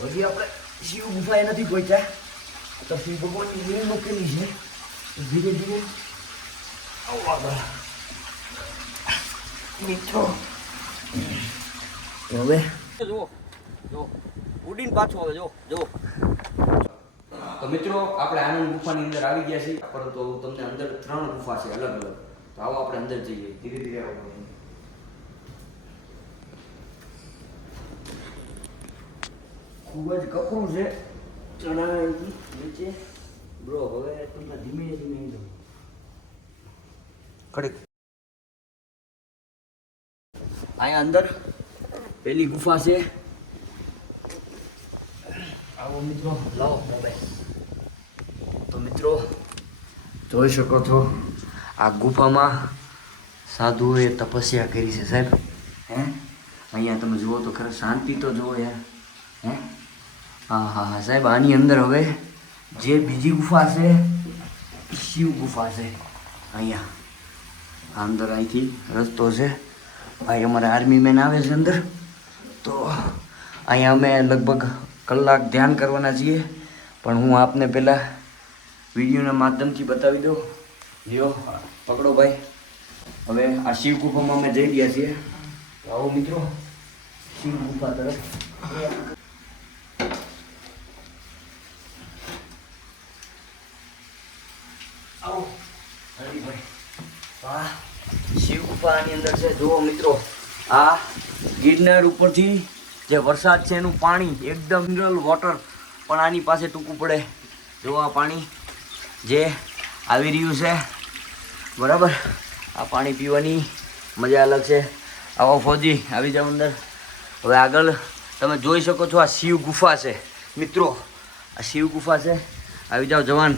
હજી આપણે શિવ ગુફાએ નથી પહોંચ્યા, તો શિવ ભગવાનની વેલ મૂકેલી છે. ધીરે ધીરે આવવા મિત્રો. હવે જો જો ઉડીને પાછો આવે. જો જો તો મિત્રો આપણે આનંદ ગુફાની અંદર આવી ગયા છીએ, પરંતુ તમને અંદર 3 ગુફા છે અલગ અલગ. તો આવો આપણે અંદર જઈએ. ધીરે ધીરે આવો. ખૂબ જ કપરું છે ચણા નીચે બ્રો. હવે તમને ધીમે ધીમે કડીક અહીંયા અંદર પેલી ગુફા છે. આવો મિત્રો. લાવો મોબાઈલ. તો મિત્રો જોઈ શકો છો આ ગુફામાં સાધુઓએ તપસ્યા કરી છે સાહેબ. હે અહીંયા તમે જુઓ તો ખરે, શાંતિ તો જુઓ યાર. હે હા હા હા સાહેબ. આની અંદર હવે જે બીજી ગુફા છે શિવ ગુફા છે. અહીંયા અંદર અહીંથી રસ્તો છે. ભાઈ અમારા આર્મી મેન આવે છે અંદર. તો અહીંયા અમે લગભગ કલાક ધ્યાન કરવાના છીએ, પણ હું આપને પહેલાં વિડીયોના માધ્યમથી બતાવી દઉં. લ્યો પકડો ભાઈ. હવે આ શિવ ગુફામાં અમે જઈ રહ્યા છીએ. તો આવો મિત્રો શિવ ગુફા તરફ. આવો હરીભાઈ. આ શિવ ગુફાની અંદર છે. જુઓ મિત્રો, આ ગિરનાર ઉપરથી જે વરસાદ છે એનું પાણી એકદમ મિનરલ વોટર પણ આની પાસે ટૂંકું પડે. જો આ પાણી જે આવી રહ્યું છે, બરાબર. આ પાણી પીવાની મજા અલગ છે. આવો ફોજી આવી જાઓ અંદર. હવે આગળ તમે જોઈ શકો છો આ શિવ ગુફા છે મિત્રો. આ શિવ ગુફા છે. આવી જાઓ જવાન.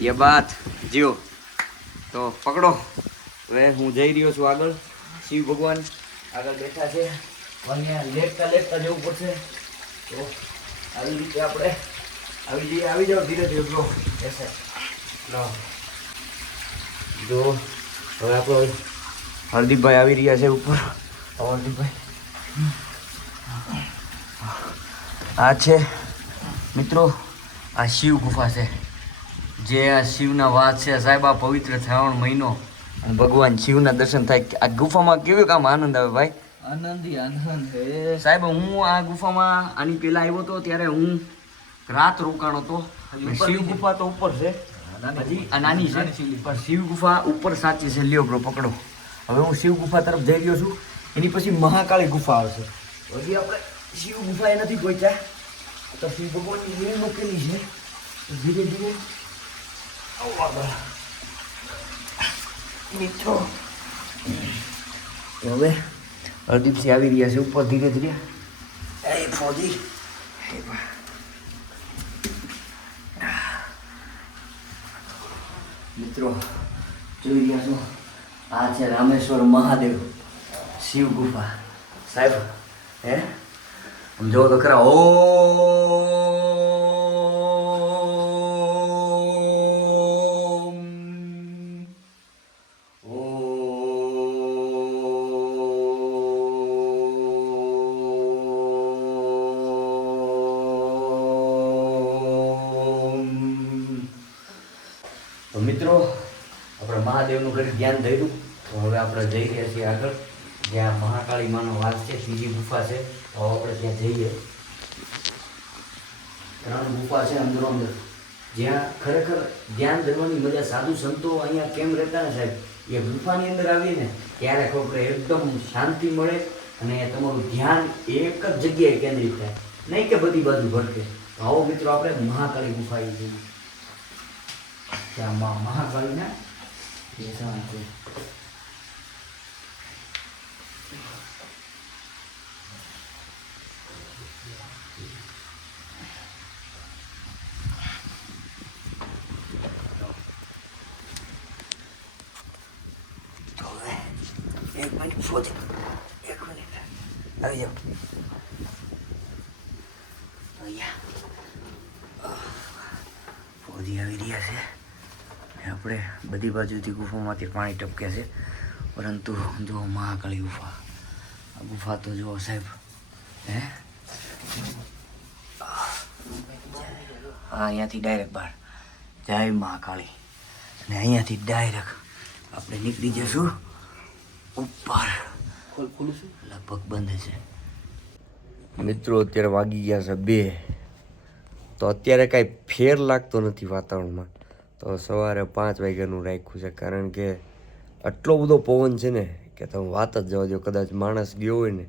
એ બાત જીઓ. તો પકડો. હવે હું જઈ રહ્યો છું આગળ. શિવ ભગવાન આગળ બેઠા છે. અહીંયા લેટતા લેટતા જવું પડશે. તો આવી રીતે આપણે આવી જઈએ. આવી જાઓ ધીરે ધીરે બ્રો. એસે લો જો હવે આપણો હરદીપભાઈ આવી રહ્યા છે ઉપર. હરદીપભાઈ આ છે મિત્રો આ શિવ ગુફા છે. જે આ શિવના વાત છે સાહેબ. આ પવિત્ર શ્રાવણ મહિનો અને ભગવાન શિવના દર્શન થાય. આ ગુફામાં કેવું કામ આનંદ આવે ભાઈ. આનંદી આનંદ હે સાહેબ. હું આ ગુફામાં આની પહેલા આવ્યો હતો ત્યારે હું રાત રોકાણો હતો. શિવ ગુફા તો ઉપર છે હજી, આ નાની છે પણ શિવ ગુફા ઉપર સાચી છે. લ્યો બ્રો પકડો. હવે હું શિવ ગુફા તરફ જઈ રહ્યો છું. એની પછી મહાકાળી ગુફા આવશે. હજી આપણે શિવ ગુફાએ નથી પહોંચ્યા, તો શિવ ભગવાનની વેલ મૂકેલી છે. ધીરે ધીરે આવવા મિત્રો. હવે હરદીપસિંહ આવી રહ્યા છે ઉપર ધીરે ધીરે. એ ફોજી મિત્રો જોઈ રહ્યા છો આ છે રામેશ્વર મહાદેવ શિવ ગુફા સાહેબ. હે આમ જોવો તો ખરા. તો મિત્રો આપણે મહાદેવનું ઘડી ધ્યાન ધર્યું. તો હવે આપણે જઈ રહ્યા છીએ આગળ, જ્યાં મહાકાળી માનો વાસ છે. બીજી ગુફા છે, તો આપણે ત્યાં જઈએ. 3 ગુફા છે અંદરો અંદર, જ્યાં ખરેખર ધ્યાન ધરવાની મજા. સાધુ સંતો અહીંયા કેમ રહેતા ને સાહેબ, એ ગુફાની અંદર આવીએ ને ત્યારે ખબર એકદમ શાંતિ મળે અને તમારું ધ્યાન એક જ જગ્યાએ કેન્દ્રિત થાય, નહીં કે બધી બાજુ ભટકે. તો આવો મિત્રો આપણે મહાકાળી ગુફાએ જઈએ. ત્યાં મહાકાળીના બેસાણ છે. તો હવે 1 મિનિટ ફોજી, 1 મિનિટ આવી જાઓ. અહીંયા ફોજી આવી રહ્યા છે. આપણે બધી બાજુથી ગુફામાંથી પાણી ટપકે છે, પરંતુ જો મહાકાળી ગુફા. આ ગુફા તો જુઓ સાહેબ. હે અહીંયાથી ડાયરેક્ટ બહાર. જય મહાકાળી. અને અહીંયાથી ડાયરેક્ટ આપણે નીકળી જશું ઉપર. લગભગ બંધ છે. મિત્રો અત્યારે વાગી ગયા છે 2. તો અત્યારે કાંઈ ફેર લાગતો નથી વાતાવરણમાં. તો સવારે 5 વાગ્યાનું રાખ્યું છે, કારણ કે આટલો બધો પવન છે ને કે તમે વાત જ જવા દો. કદાચ માણસ ગયો હોય ને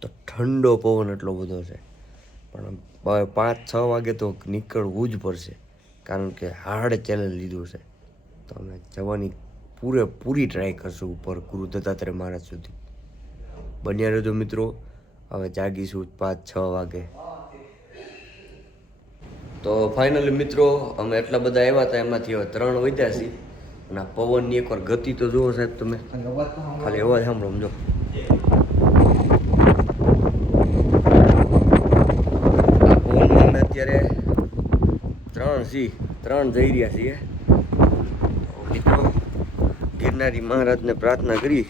તો ઠંડો પવન એટલો બધો છે. પણ 5-6 વાગે તો નીકળવું જ પડશે, કારણ કે હાર્ડ ચેલેન્જ લીધું છે. તો અમે જવાની પૂરેપૂરી ટ્રાય કરશું ઉપર ગુરુ દત્તાત્રેય મહારાજ સુધી. બન્યા રહેજો મિત્રો. હવે જાગીશું 5-6 વાગે. તો ફાઇનલી મિત્રો અમે એટલા બધા આવ્યા હતા, એમાંથી હવે 3 વધ્યા છીએ. અને આ પવનની એકવાર ગતિ તો જુઓ સાહેબ તમે, ખાલી અવાજ સાંભળો. સમજો આ પવનમાં અમે અત્યારે 3 જઈ રહ્યા છીએ. મિત્રો ગિરનારી મહારાજને પ્રાર્થના કરી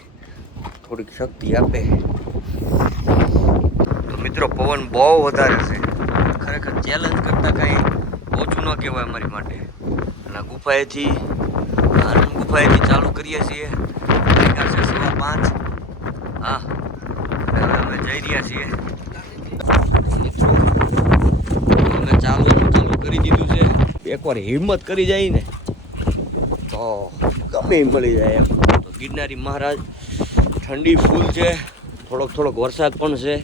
થોડીક શક્તિ આપે. તો મિત્રો પવન બહુ વધારે છે, ખરેખર ચેલેન્જ કરતાં કાંઈ ઓછું ન કહેવાય અમારી માટે. અને ગુફાએથી ચાલુ કરીએ છીએ. 5:15. હા, હવે અમે જઈ રહ્યા છીએ. મિત્રો અમે ચાલુ કરી દીધું છે. એકવાર હિંમત કરી જાય ને તો ગમે મળી જાય એમ. તો ગિરનારી મહારાજ ઠંડી ફૂલ છે, થોડોક વરસાદ પણ છે.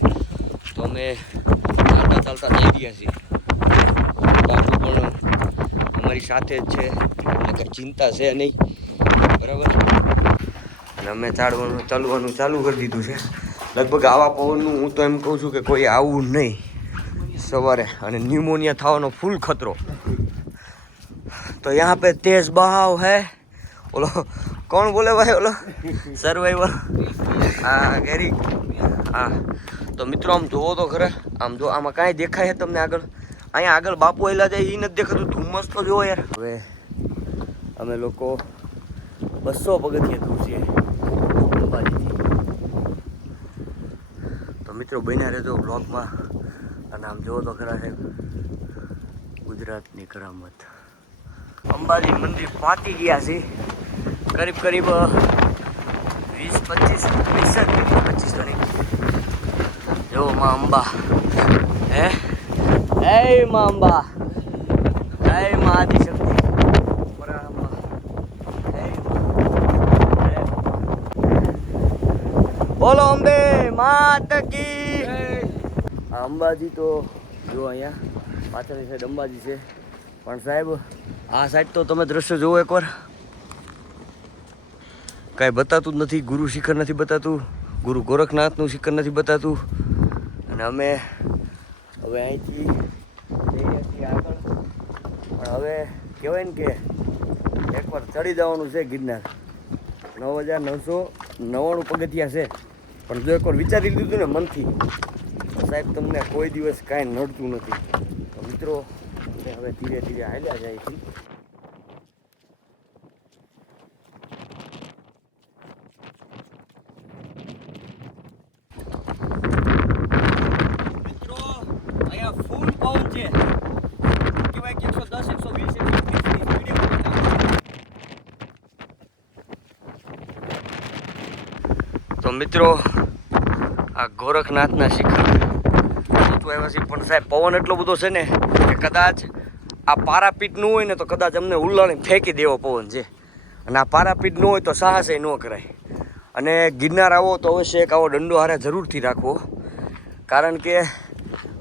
તો અમે ચાલતા જઈ રહ્યા છીએ. બાપુ પણ અમારી સાથે જ છે, એટલે કંઈ ચિંતા છે નહીં. બરાબર. અને અમે ચાલવાનું ચાલુ કરી દીધું છે. લગભગ આવા પવનનું હું તો એમ કહું છું કે કોઈ આવવું નહીં સવારે. અને ન્યુમોનિયા થવાનો ફૂલ ખતરો. तो यहाँ पे तेज बहाव है. बोलो कौन बोले भाई? बोलो सर्वाइवल. हाँ गैरी. हाँ तो મિત્રો આમ જોવો તો ખરા. આમ જો આમાં કાંઈ દેખાય છે તમને આગળ? અહીંયા આગળ બાપુ એલા જાય એ નથી દેખાતું. ધુમ્મસ તો જુઓ યાર. હવે અમે લોકો 200 પગથિયા દૂર છીએ અંબાજીથી. તો મિત્રો બન્યા રહેજો બ્લોગમાં. અને આમ જોવો તો ખરા સાહેબ, ગુજરાતની કરામત. અંબાજી મંદિર પહોંચી ગયા છે. કરીબ 20-25 તો નહીં. જો માં અંબા. હે માં અંબા, હે માં આદિશક્તિ. બોલો અંબે માત કી. આ અંબાજી તો જો અહીંયા પાછળની સાઈડ અંબાજી છે. પણ સાહેબ આ સાઈડ તો તમે દ્રશ્ય જુઓ એકવાર. કાંઈ બતાતું જ નથી. ગુરુ શિખર નથી બતાતું, ગુરુ ગોરખનાથનું શિખર નથી બતાતું. અને અમે હવે અહીંથી જઈએ છીએ આગળ. પણ હવે કહેવાય ને કે એકવાર ચડી જવાનું છે ગિરનાર. 9,999 પગથિયા છે. પણ જો એકવાર વિચારી લીધું ને મનથી તો સાહેબ તમને કોઈ દિવસ કાંઈ નડતું નથી. તો મિત્રો હવે ધીરે ધીરે હાલ્યા જાય છે. મિત્રો અહીંયા ફૂલ પવન છે. કહેવાય કે 110-120 તો મિત્રો આ ગોરખનાથના શિખર આવ્યા છે. પણ સાહેબ પવન એટલો બધો છે ને કે કદાચ આ પારાપીઠનું હોય ને તો કદાચ અમને ઉલ્લાણી ફેંકી દેવો પવન છે. અને આ પારાપીઠ ન હોય તો સાહસે ન કરાય. અને ગિરનાર આવો તો અવશ્ય એક આવો દંડો હારે જરૂરથી રાખવો, કારણ કે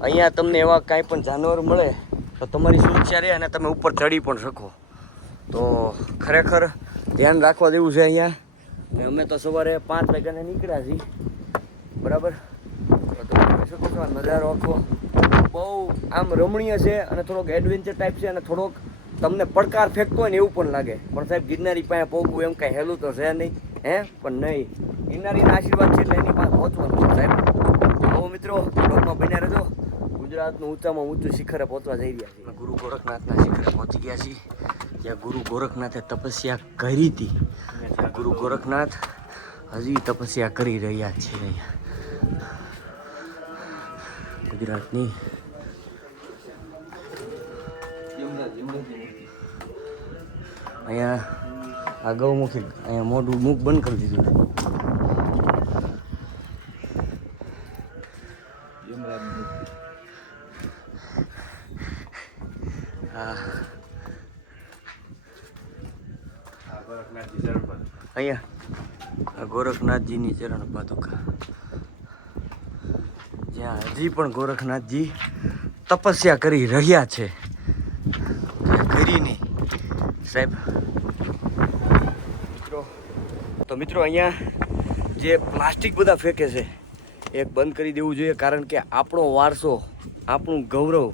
અહીંયા તમને એવા કાંઈ પણ જાનવર મળે તો તમારી સુરક્ષા રહે અને તમે ઉપર ચડી પણ શકો. તો ખરેખર ધ્યાન રાખવા જેવું છે અહીંયા. અને અમે તો સવારે 5 વાગ્યાને નીકળ્યા છીએ. બરાબર. નજારો આખો બહુ આમ રમણીય છે અને થોડોક એડવેન્ચર ટાઈપ છે. અને થોડોક તમને પડકાર ફેંકતો હોય ને એવું પણ લાગે. પણ સાહેબ ગિરનારી પાસે પહોંચવું એમ કાંઈ હેલું તો છે નહીં. પણ નહીં, ગિરનારીના આશીર્વાદ છે એટલે એની પાસે પહોંચવાનું છે સાહેબ. આવો મિત્રો બ્લોગમાં બન્યા રહેજો. ગુજરાતનું ઊંચામાં ઊંચું શિખરે પહોંચવા જઈ રહ્યા છીએ. ગુરુ ગોરખનાથના શિખરે પહોંચી ગયા છીએ, જ્યાં ગુરુ ગોરખનાથે તપસ્યા કરી હતી. ગુરુ ગોરખનાથ હજી તપસ્યા કરી રહ્યા છે અહીંયા ગુજરાતની. અહીંયા આ ગૌમુખી અહીંયા મોઢું મુખ બંધ કરી દીધું. અહીંયા ગોરખનાથજીની ચરણ પાદુકા, જ્યાં હજી પણ ગોરખનાથજી તપસ્યા કરી રહ્યા છે. કરીને સાહેબ મિત્રો અહીંયા જે પ્લાસ્ટિક બધા ફેંકે છે એક બંધ કરી દેવું જોઈએ, કારણ કે આપણો વારસો, આપણું ગૌરવ,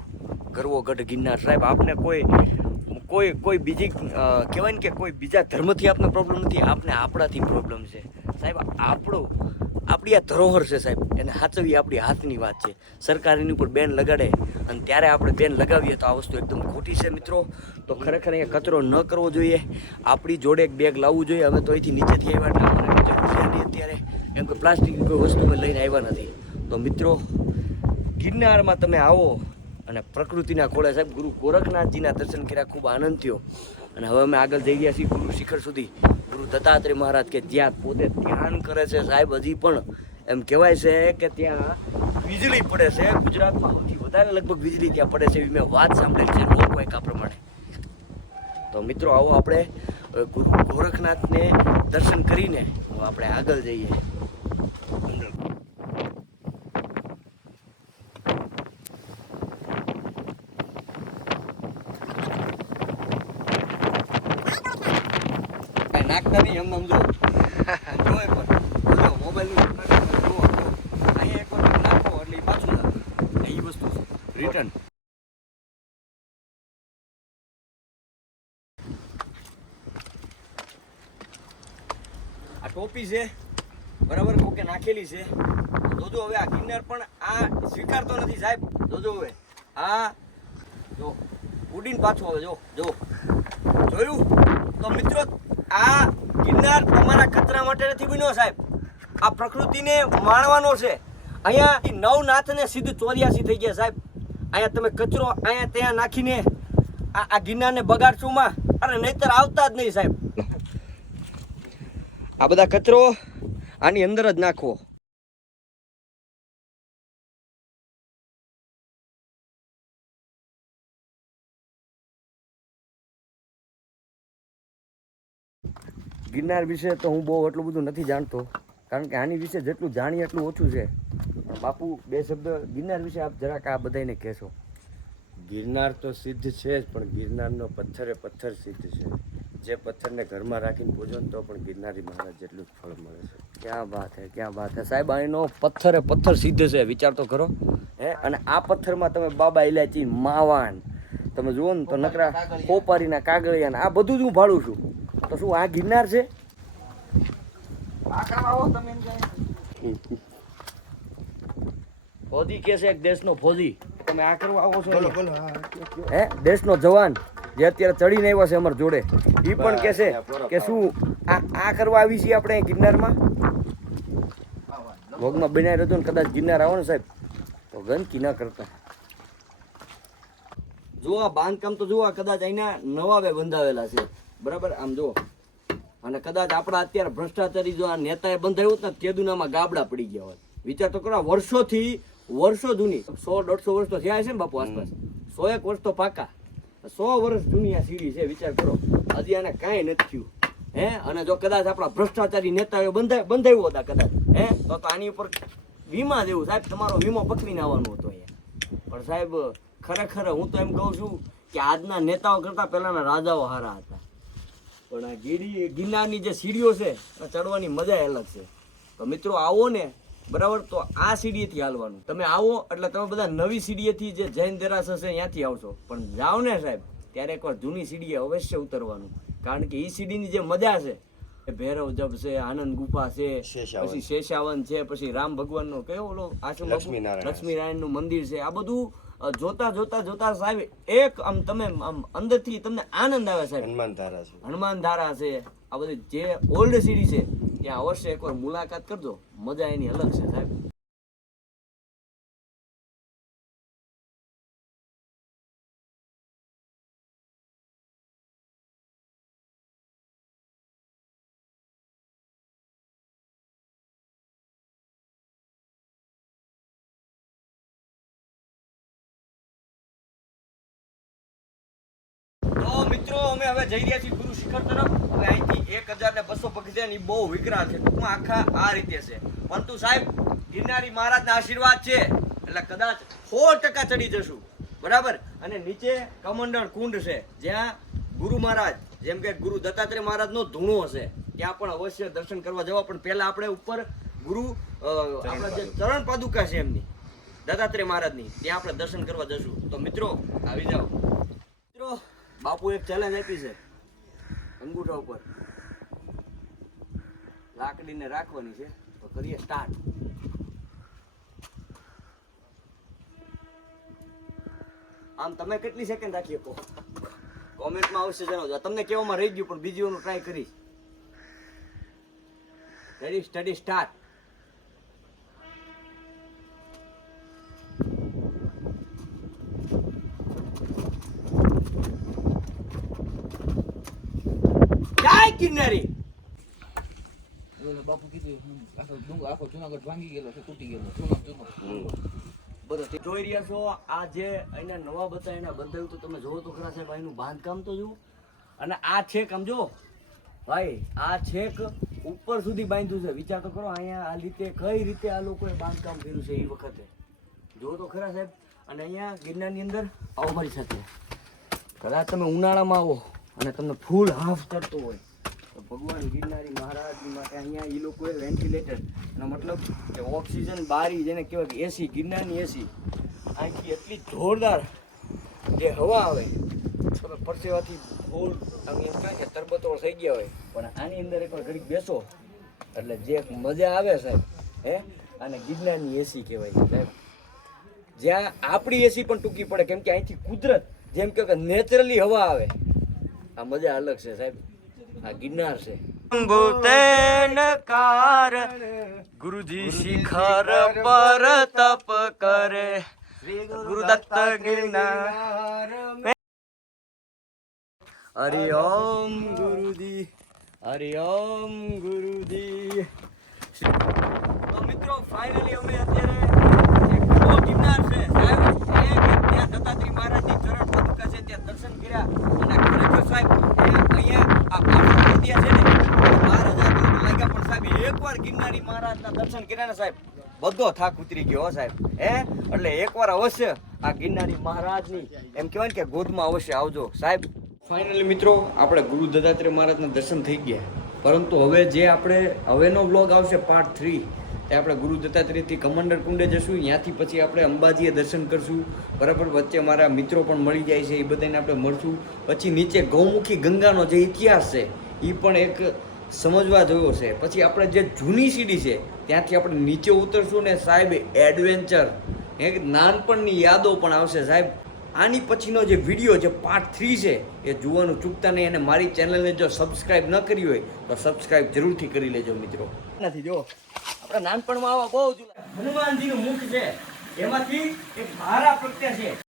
ગરવો ગઢ ગિરનાર સાહેબ. આપને કોઈ બીજી કહેવાય ને કે કોઈ બીજા ધર્મથી આપને પ્રોબ્લેમ નથી, આપને આપણાથી પ્રોબ્લેમ છે સાહેબ. આપણી આ ધરોહર છે સાહેબ, એને સાચવવી આપણી હાથની વાત છે. સરકાર એની ઉપર બેન લગાડે અને ત્યારે આપણે બેન લગાવીએ તો આ વસ્તુ એકદમ ખોટી છે મિત્રો. તો ખરેખર અહીંયા કચરો ન કરવો જોઈએ. આપણી જોડે એક બેગ લાવવું જોઈએ. અમે તો અહીંથી નીચેથી આવ્યા એટલે અમને જરૂર નહીં અત્યારે, કેમ કે પ્લાસ્ટિકની કોઈ વસ્તુ અમે લઈને આવ્યા નથી. તો મિત્રો ગિરનારમાં તમે આવો અને પ્રકૃતિના ખોળે સાહેબ ગુરુ ગોરખનાથજીના દર્શન કર્યા, ખૂબ આનંદ થયો. અને હવે અમે આગળ જઈ ગયા છીએ ગુરુ શિખર સુધી, ગુરુ દત્તાત્રેય મહારાજ કે જ્યાં પોતે ધ્યાન કરે છે સાહેબ. હજી પણ એમ કહેવાય છે કે ત્યાં વીજળી પડે છે. ગુજરાતમાં સૌથી વધારે લગભગ વીજળી ત્યાં પડે છે એવી મેં વાત સાંભળેલી છે લોકવાયકા પ્રમાણે. તો મિત્રો આવો આપણે ગુરુ ગોરખનાથને દર્શન કરીને આપણે આગળ જઈએ. નાખતા નહીં એમ સમજો, જો એકવાર જો મોબાઈલનું જુઓ, અહીંયા એકવાર નાખો એટલે પાછું ના એ વસ્તુ રિટર્ન. આ ટોપી છે બરાબર, કોકે નાખેલી છે. જોજો હવે આ ગિરનાર પણ આ સ્વીકારતો નથી સાહેબ. જોજો હવે આ જો ઉડીને પાછું હવે જો જોયું. તો મિત્રો આ ગિરનાર તમારા કચરા માટે નથી બન્યો સાહેબ, આ પ્રકૃતિને માણવાનો છે. અહીંયા નવનાથને સીધું 84 થઈ ગયા સાહેબ. અહીંયા તમે કચરો અહીંયા ત્યાં નાખીને આ ગિરનારને બગાડશું માં, અરે નહીતર આવતા જ નહીં સાહેબ. આ બધા કચરો આની અંદર જ નાખવો. ગિરનાર વિશે તો હું બહુ એટલું બધું નથી જાણતો, કારણ કે આની વિશે જેટલું જાણીએ એટલું ઓછું છે. પણ બાપુ બે શબ્દ ગિરનાર વિશે આપ જરાક આ બધાને કહેશો. ગિરનાર તો સિદ્ધ છે જ, પણ ગિરનારનો પથ્થરે પથ્થર સિદ્ધ છે. જે પથ્થરને ઘરમાં રાખીને પૂજો ને તો પણ ગિરનારી મહારાજ જેટલું જ ફળ મળે છે. ક્યાં વાત હે, ક્યાં વાત હે સાહેબ. અહીંનો પથ્થરે પથ્થર સિદ્ધ છે, વિચાર તો કરો હે. અને આ પથ્થરમાં તમે બાબા ઇલાયચી, માવાન તમે જુઓ ને તો નકરા કોપારીના કાગળિયા આ બધું જ હું ભાડું છું. તો શું આ ગિરનાર છે? ફોજી કે છે એક દેશનો ફોજી, તમે આ કરવા આવો છો? હે, દેશનો જવાન જે અત્યારે ચડીને આવ્યા છે અમારા જોડે, એ પણ કે છે કે શું આ કરવા આવી છીએ આપણે ગિરનારમાં? વગમાં બનાવી રહ્યો ને કદાચ ગિરનાર આવો ને સાહેબ તો ગંદકી ના કરતા. જો આ બાંધકામ તો જુઓ, કદાચ અહીંના નવાબે બંધાવેલા છે બરાબર. આમ જુઓ, અને કદાચ આપણા અત્યારે ભ્રષ્ટાચારી જો આ નેતાએ બંધાવ્યું ને તેદુનામાં ગાબડા પડી ગયા હોય. વિચાર તો કરો, વર્ષો જૂની 100-150 વર્ષ તો થયા છે ને બાપુ, આસપાસ 100 વર્ષ તો પાકા, 100 વર્ષ જૂની આ સીડી છે. વિચાર કરો, હજી આને કાંઈ નથી થયું હે. અને જો કદાચ આપણા ભ્રષ્ટાચારી નેતાઓ બંધાવ્યો હતા કદાચ હે, તો આની ઉપર વીમા દેવું સાહેબ, તમારો વીમો પકડીને આવવાનો હતો અહીંયા. પણ સાહેબ ખરેખર હું તો એમ કહું છું કે આજના નેતાઓ કરતા પહેલાના રાજાઓ હારા હતા. પણ આ ગિરનારની જે સીડીઓ છે ચડવાની મજા અલગ છે. તો મિત્રો આવો ને બરાબર, તો આ સીડીએથી હાલવાનું. તમે આવો એટલે તમે બધા નવી સીડીએથી જે જૈન દેરાસર છે ત્યાંથી આવશો, પણ જાઓ ને સાહેબ ત્યારે એકવાર જૂની સીડીએ અવશ્ય ઉતરવાનું. કારણ કે એ સીડીની જે મજા છે, ભૈરવ જબ છે, આનંદ ગુફા છે, પછી શેષાવન છે, પછી રામ ભગવાનનો કયો ઓલો આશ્રમ લક્ષ્મીનારાયણનું મંદિર છે. આ બધું જોતા સાહેબ એક આમ તમે આમ અંદરથી તમને આનંદ આવે સાહેબ. હનુમાન ધારા છે, આ બધી જે ઓલ્ડ સીડી છે ત્યાં અવશ્ય એકવાર મુલાકાત કરજો, મજા એની અલગ છે સાહેબ. અમે હવે જઈ રહ્યા છીએ ગુરુ શિખર તરફ. હવે અહીંથી 1200 પગથિયા બહુ વિકરાળ છે, ટૂંકમાં આખા આ રીતે છે. પરંતુ સાહેબ ગિરનારી મહારાજના આશીર્વાદ છે એટલે કદાચ 100% ચડી જશું, બરાબર. અને નીચે કમંડળ કુંડ છે, જ્યાં ગુરુ મહારાજ જેમ કે ગુરુ દત્તાત્રેય મહારાજનો ધૂણો હશે, ત્યાં પણ અવશ્ય દર્શન કરવા જવા. પણ પહેલા આપણે ઉપર ગુરુ આપણા જે ચરણ પાદુકા છે એમની દત્તાત્રેય મહારાજની, ત્યાં આપણે દર્શન કરવા જશું. તો મિત્રો આવી જાઓ. મિત્રો બાપુ એક ચેલેન્જ આપી છે, અંગૂઠા ઉપર લાકડીને રાખવાની છે. તો કરીએ સ્ટાર્ટ. આમ તમે કેટલી સેકન્ડ રાખી શકો કોમેન્ટમાં અવશ્ય જણાવજો. તમને કેવામાં રહી ગયું પણ બીજી વાર ટ્રાય કરીશ. Ready study start. જય કિન્નરી. બાપુ કીધું આખો જુનાગઢ ભાંગી ગયેલો છે, તૂટી ગયેલો બધો જોઈ રહ્યા છો. આ જે અહીંયા નવા બતા એના બંધાયું તો તમે જોવો તો ખરા સાહેબ, અહીંનું બાંધકામ તો જુઓ. અને આ છેક સમજો ભાઈ, આ છેક ઉપર સુધી બાંધ્યું છે. વિચાર તો કરો અહીંયા આ રીતે કઈ રીતે આ લોકોએ બાંધકામ કર્યું છે એ વખતે. જોવો તો ખરા સાહેબ. અને અહીંયા ગિરનારની અંદર આવો મારી સાથે, કદાચ તમે ઉનાળામાં આવો અને તમને ફૂલ હાફ ચડતો હોય તો ભગવાન ગિરનારી મહારાજની માટે અહીંયા એ લોકોએ વેન્ટિલેટર, એનો મતલબ કે ઓક્સિજન બારી જેને કહેવાય કે એસી, ગિરનારની એસી, અહીંથી એટલી જોરદાર જે હવા આવે તમે પરસેવાથી ફૂલ આમ એમ કહે કે તરબતોળ થઈ ગયા હોય, પણ આની અંદર એકવાર ઘડીક બેસો એટલે જે મજા આવે સાહેબ, હે અને ગિરનારની એસી કહેવાય છે સાહેબ. જ્યાં આપણી એસી પણ ટૂંકી પડે, કેમ કે અહીંથી કુદરત જેમ કે નેચરલી હવા આવે. આ મજા અલગ છે સાહેબ. આ ગિરનાર છે. ગુરુજી શિખર પર તપ કરે, ગુરુદત્ત ગિરનાર. હરિ ઓમ ગુરુજી, હરિ ઓમ ગુરુજી. તો મિત્રો ફાઇનલી અમે અત્યારે એક નવો ગિરનાર છે સાહેબ, ત્યાં દત્તાત્રેય મહારાજની ચરણ પાદુકા છે, ત્યાં દર્શન કર્યા. અને ખરેખર સાહેબ અહીંયા આ પાદુકા છે ને 12,000 કરોડ લાગ્યા, પણ સાહેબ એકવાર ગિરનારી મહારાજના દર્શન કર્યા ને સાહેબ બધો થાક ઉતરી ગયો સાહેબ, હે. એટલે એકવાર અવશ્ય આ ગિરનારી મહારાજની એમ કહેવાય ને કે ગોદમાં અવશ્ય આવજો સાહેબ. ફાઇનલી મિત્રો આપણે ગુરુ દત્તાત્રેય મહારાજના દર્શન થઈ ગયા, પરંતુ હવે જે આપણે હવેનો વ્લોગ આવશે પાર્ટ 3, એ આપણે ગુરુ દત્તાત્રેયથી કમંડળ કુંડે જશું. ત્યાંથી પછી આપણે અંબાજીએ દર્શન કરશું, બરાબર. વચ્ચે મારા મિત્રો પણ મળી જાય છે, એ બધાને આપણે મળશું. પછી નીચે ગૌમુખી ગંગાનો જે ઇતિહાસ છે એ પણ એક સમજવા જેવો છે. પછી આપણે જે જૂની સીડી છે ત્યાંથી આપણે નીચે ઉતરશું ને સાહેબ એડવેન્ચર, એક નાનપણની યાદો પણ આવશે સાહેબ. આની પછીનો જે વિડીયો જે પાર્ટ 3 છે એ જોવાનું ચૂકતા નહીં. અને મારી ચેનલને જો સબસ્ક્રાઇબ ન કરી હોય તો સબસ્ક્રાઇબ જરૂરથી કરી લેજો મિત્રો. નથી જો આપણા નાનપણમાં આવા બહુ હનુમાનજીનું મુખ છે, એમાંથી એક ધારા પ્રગટે છે.